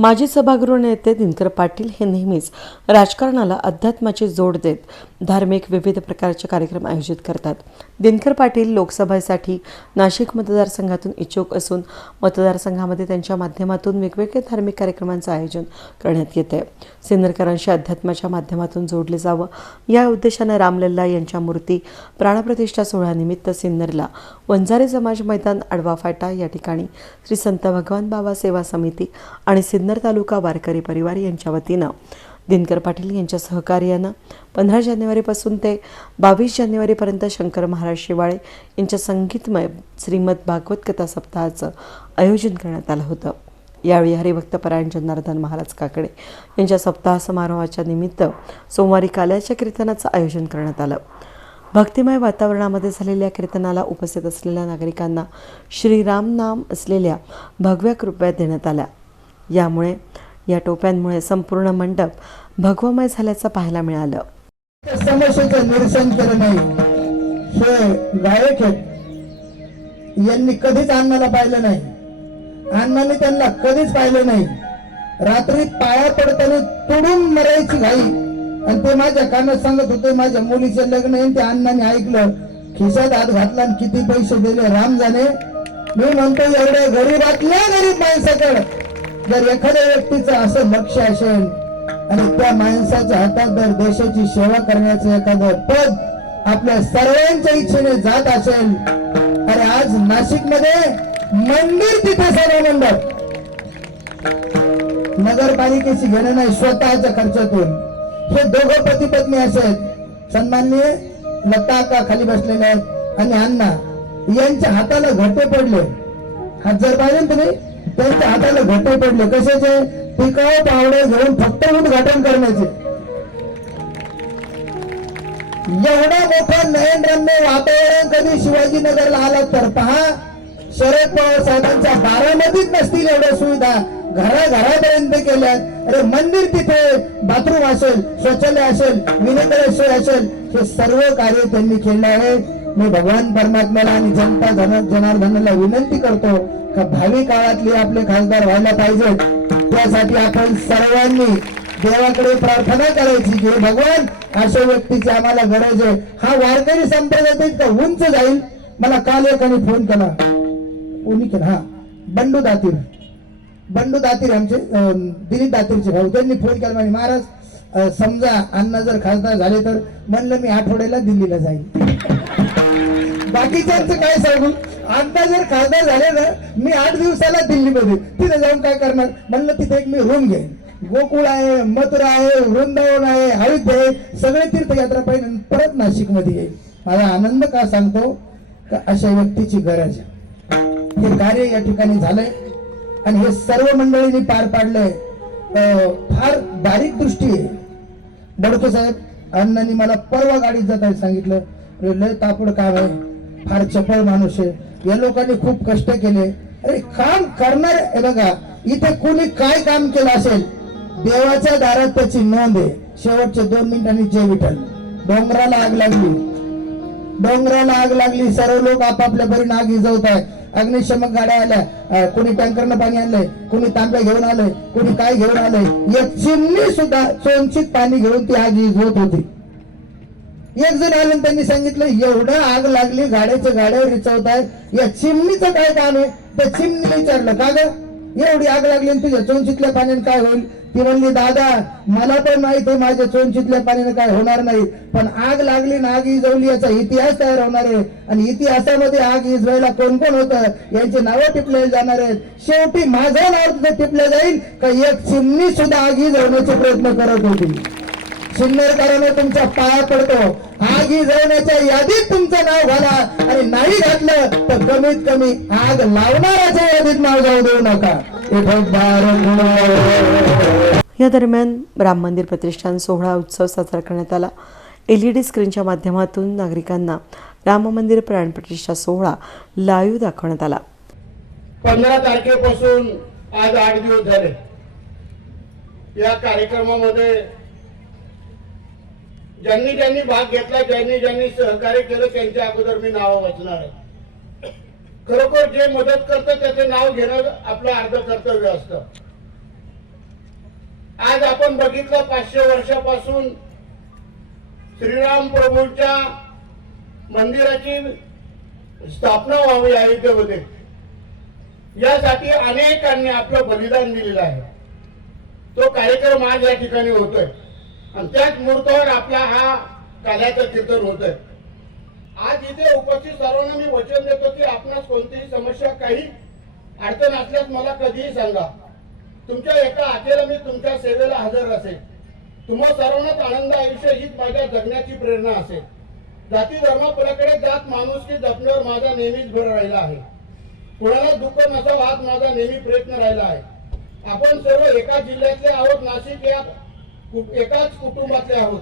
माजी सभागृह नेते दिनकर पाटील हे नेहमीच राजकारणाला अध्यात्माची जोड देत धार्मिक विविध प्रकारचे कार्यक्रम आयोजित करतात. दिनकर पाटील लोकसभेसाठी नाशिक मतदारसंघातून इच्छुक असून मतदारसंघामध्ये त्यांच्या माध्यमातून वेगवेगळे धार्मिक कार्यक्रमांचं आयोजन करण्यात येते. सिन्नरकरांशी अध्यात्माच्या माध्यमातून जोडले जावं. या उद्देशानं रामलल्ला यांच्या मूर्ती प्राणप्रतिष्ठा सोहळ्यानिमित्त सिन्नरला वंजारी समाज मैदान आडवा फाटा या ठिकाणी श्री संत भगवान बाबा सेवा समिती आणि सिन्नर तालुका वारकरी परिवार यांच्या वतीनं दिनकर पाटील यांच्या सहकार्यानं पंधरा जानेवारीपासून ते बावीस जानेवारीपर्यंत शंकर महाराज शिवाळे यांच्या संगीतमय श्रीमद भागवत कथा सप्ताहाचं आयोजन करण्यात आलं होतं. यावेळी हरिभक्तपरायण जनार्दन महाराज काकडे यांच्या सप्ताह समारोहाच्या निमित्त सोमवारी काल्याच्या कीर्तनाचं आयोजन करण्यात आलं. भक्तिमय वातावरणामध्ये झालेल्या कीर्तनाला उपस्थित असलेल्या नागरिकांना श्रीराम नाम असलेल्या भगव्या कृपया देण्यात आल्या. यामुळे या टोप्यांमुळे संपूर्ण मंडप भगवमय झाल्याचं पाहायला मिळालं. समस्येचं निरसन केलं नाही हे गायक आहेत. यांनी कधीच अण्णाला पाहिलं नाही. अण्णाने त्यांना कधीच पाहिलं नाही. रात्री पाया पडताना तुडून मरायची घाई. आणि ते माझ्या कानात सांगत होते माझ्या मुलीचे लग्न आहे ते अण्णाने ऐकलं. खिशात हात घातला आणि किती पैसे दिले राम जाणे मी म्हणतो एवढ्या गरीबातल्या गरीब माणसाकडे जर एखाद्या व्यक्तीचं असं लक्ष असेल आणि त्या माणसाच्या हातात जर देशाची सेवा करण्याचं एखादं पद आपल्या सर्वांच्या इच्छेने जात असेल अरे आज नाशिकमध्ये मंदिर तिथे सर्व मंडप. नगरपालिकेची घेणं नाही स्वतःच्या खर्चातून. हे दोघं पती पत्नी असे सन्माननीय लता का खाली बसलेले आहेत आणि अण्णा यांच्या हाताला घट्टे पडले. हात जर पाहिले तुम्ही. त्यांच्या हाताला घट्टे पडले. कशाचे? टिकाऊ पावडे घेऊन फक्त उद्घाटन करण्याचे. एवढा मोठा नयनरम्य वातावरण कधी शिवाजीनगरला आलं तर पहा. शरद पवार साहेबांच्या बारामतीत नसतील एवढ्या सुविधा. घराघरापर्यंत केल्या. अरे मंदिर तिथे बाथरूम असेल शौचालय असेल विनोदय सोय असेल हे सर्व कार्य त्यांनी केले आहे. मी भगवान परमात्म्याला आणि जनता जन जनार्दनाला विनंती करतो का भावी काळातले आपले खासदार व्हायला पाहिजेत त्यासाठी आपण सर्वांनी देवाकडे प्रार्थना करायची की भगवान अशा व्यक्तीची आम्हाला गरज आहे. हा वारकरी संप्रदाय इतका उंच जाईल. मला काल एकाने फोन केला. कोणी केला? हा बंडू दातीर. बंडू दातीर आमचे दिलीप दातीरचे भाऊ. त्यांनी फोन केला म्हणजे महाराज समजा अण्णा जर खासदार झाले तर म्हणलं मी आठवड्याला दिल्लीला जाईल. बाकीच्यांचं काय सांगू? आता जर खासदार झाले ना मी आठ दिवसाला दिल्लीमध्ये. तिथे जाऊन काय करणार? म्हणलं तिथे एक मी रूम घेईन. गोकुळ आहे मथुरा आहे वृंदावन आहे अयोध्या आहे सगळे तीर्थयात्रा पाहिजे परत नाशिकमध्ये येईल माझा आनंद का सांगतो? का अशा व्यक्तीची गरज आहे. हे कार्य या ठिकाणी झालंय. आणि हे सर्व मंडळींनी पार पाडलंय. अं, फार बारीक दृष्टी आहे. बडतो साहेब अण्णांनी मला परवा गाडीत जाताना सांगितलं लय तापड काम आहे. फार चपळ माणूस आहे. या लोकांनी खूप कष्ट केले. अरे काम करणार हे बघा इथे कोणी काय काम केलं असेल देवाच्या दारात त्याची नोंद आहे. शेवटच्या दोन मिनिटांनी जे विठल डोंगराला आग लागली. डोंगराला आग लागली. सर्व लोक आपापल्या बरी आग इजवत आहे अग्निशमक गाड्या आल्या. कोणी टँकरनं पाणी आणलंय कोणी तांब्या घेऊन आलंय कोणी काय घेऊन आलंय. या चिमणी सुद्धा चोंचित पाणी घेऊन ती आग इजवत होती. एक जण आले त्यांनी सांगितलं एवढं आग लागली गाड्याच्या गाड्या रिचवत आहे या चिमणीचं काय काम आहे? त्या चिमणीने विचारलं का ग? एवढी आग लागली आणि तुझ्या चोंचितल्या पाण्याने काय होईल? ती म्हणली दादा मला पण माहीत आहे माझ्या चोंचितल्या पाण्याने काय होणार नाही पण आग लागली ना आग इजवली याचा इतिहास तयार होणार आहे. आणि इतिहासामध्ये आग इजवायला कोण कोण होतं यांची नावं टिपले जाणार आहेत. शेवटी माझं नाव तिथे टिपलं जाईल का एक चिमणी सुद्धा आग इजवण्याचे प्रयत्न करत होती? सिन्नरकरांना तुमच्या पाया पडतो. आगी जळण्याच्या यादीत तुमचं नाव घाला. आणि नाही घातलं तर कमीत कमी आग लावणाऱ्याच्या यादीत नाव जाऊ देऊ नका. या दरम्यान राम मंदिर प्रतिष्ठान सोहळा उत्सव साजरा करण्यात आला. एल ई डी स्क्रीनच्या माध्यमातून नागरिकांना राम मंदिर प्राणप्रतिष्ठा सोहळा लाईव्ह दाखवण्यात आला. पंधरा तारखेपासून आज आठ दिवस झाले. या कार्यक्रमामध्ये ज्यांनी ज्यांनी भाग घेतला ज्यांनी ज्यांनी सहकार्य केलं त्यांच्या अगोदर मी नाव वाचणार आहे. खरोखर जे मदत करतं त्याचे नाव घेणं आपलं अर्ध कर्तव्य असतं. आज आपण बघितलं पाचशे वर्षापासून श्रीराम प्रभूंच्या मंदिराची स्थापना व्हावी अयोध्येमध्ये. यासाठी अनेकांनी आपलं बलिदान दिलेलं आहे. तो कार्यक्रम आज या ठिकाणी होतोय. आणि त्याच मुहूर्तावर आपला हा काल्याचं कीर्तन होतोय आज इथे उपस्थित सर्वांना मी वचन देतो की आपणास कोणतीही समस्या काही अडचण असल्यास मला कधीही सांगा. तुमच्या एका आखेला मी तुमच्या सेवेला हजर असेल. तुम्हा सर्वांनाच आनंद आयुष्य हीच माझ्या जगण्याची प्रेरणा असेल. जाती धर्मापुराकडे जात माणूस की जपण्यावर माझा नेहमीच भर राहिला आहे. कुणाला दुःख नसावं हाच माझा नेहमी प्रयत्न राहिला आहे. आपण सर्व एका जिल्ह्यातले आहोत नाशिक या एकाच कुटुंबातले आहोत.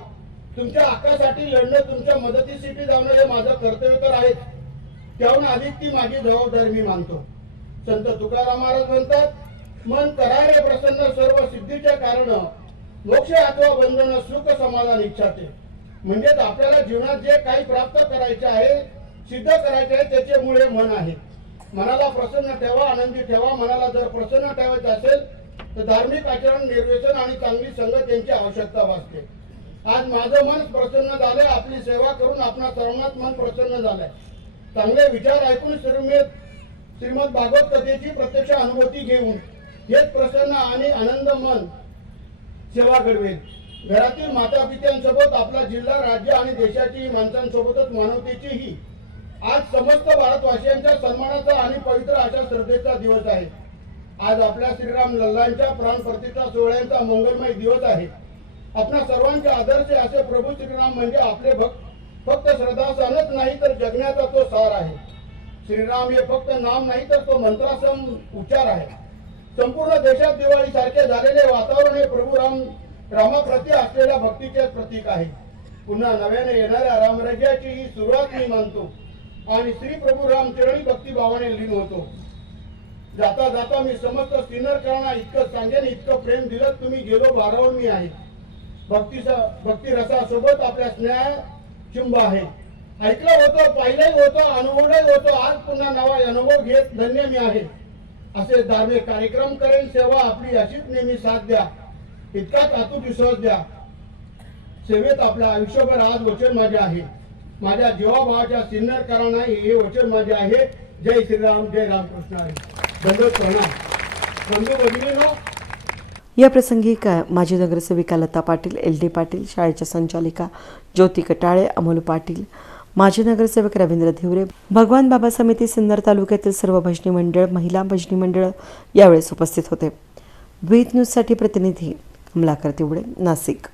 तुमच्या हक्कासाठी लढणं तुमच्या मदतीसाठी जाणं हे माझं कर्तव्य तर आहेच. त्याहून अधिक ती माझी जबाबदारी मी मानतो. संत तुकाराम महाराज म्हणतात मन करारे प्रसन्न सर्व सिद्धीच्या कारण मोक्ष अथवा बंधन सुख समाधान इच्छाते. म्हणजेच आपल्याला जीवनात जे काही प्राप्त करायचे आहे सिद्ध करायचे आहे त्याचे मुळे मन आहे. मनाला प्रसन्न ठेवा आनंदी ठेवा मनाला जर प्रसन्न ठेवायचं असेल तर धार्मिक आचरण निर्व्यसन आणि चांगली संगत यांची आवश्यकता भासते. आज माझं मन प्रसन्न झालंय आपली सेवा करून आपणा सर्वांनाच मन प्रसन्न झालंय. चांगले विचार ऐकून श्रीमद श्रीमद भागवत कथेची प्रत्यक्ष अनुभूती घेऊन हेच प्रसन्न आणि आनंद मन सेवा घडवेल. घरातील माता पित्यांसोबत आपला जिल्हा राज्य आणि देशाची माणसांसोबतच मानवतेचीही आज समस्त भारतवासियांच्या सन्मानाचा आणि पवित्र अशा श्रद्धेचा दिवस आहे. आज आपल्या श्रीराम लल्लांच्या प्राण प्रतिष्ठा सोहळ्यांचा मंगलमय दिवस आहे. आपल्या सर्वांचे आदर्श असे प्रभू श्रीराम म्हणजे आपले भक्त. फक्त श्रद्धासनच नाही तर जगण्याचा तो सार आहे. श्रीराम हे फक्त नाम नाही तर तो मंत्रासम उच्चार आहे. संपूर्ण देशात दिवाळी सारखे झालेले वातावरण हे प्रभू राम रामाप्रती असलेल्या भक्तीचे प्रतीक आहे. पुन्हा नव्याने येणाऱ्या रामराज्याची ही सुरुवात मी मानतो. आणि श्री प्रभू रामचरणी भक्तिभावाने लीन होतो. जाता जाता मी समस्त सिनरकरांना इतकं सांगेन इतकं प्रेम दिलं तुम्ही गेलो भारावून मी आहे. भक्तीचा भक्ती रसासोबत आपल्या स्नेहा चिंब आहे. ऐकलं होतं पाहिलंही होतं अनुभवलंही होतं आज पुन्हा नवा अनुभव घेत धन्य मी आहे. असे धार्मिक कार्यक्रम करेन सेवा आपली अशीच नेहमी साथ द्या. इतकाच अतूट विश्वास द्या. सेवेत आपल्या आयुष्यभर आज वचन माझे आहे. माझ्या जीवाभावाच्या सिन्नरकरांना हे वचन माझे आहे. जय श्रीराम जय रामकृष्ण. आहे या प्रसंगी का माजी नगरसेविका लता पाटील एल डी पाटील शाळेच्या संचालिका ज्योती कटाळे अमोल पाटील माजी नगरसेवक रवींद्र धिवरे भगवान बाबा समिती सिन्नर तालुक्यातील सर्व भजनी मंडळ महिला भजनी मंडळ यावेळेस उपस्थित होते. ब्रीथ न्यूजसाठी प्रतिनिधी कमलाकर तिवडे नाशिक.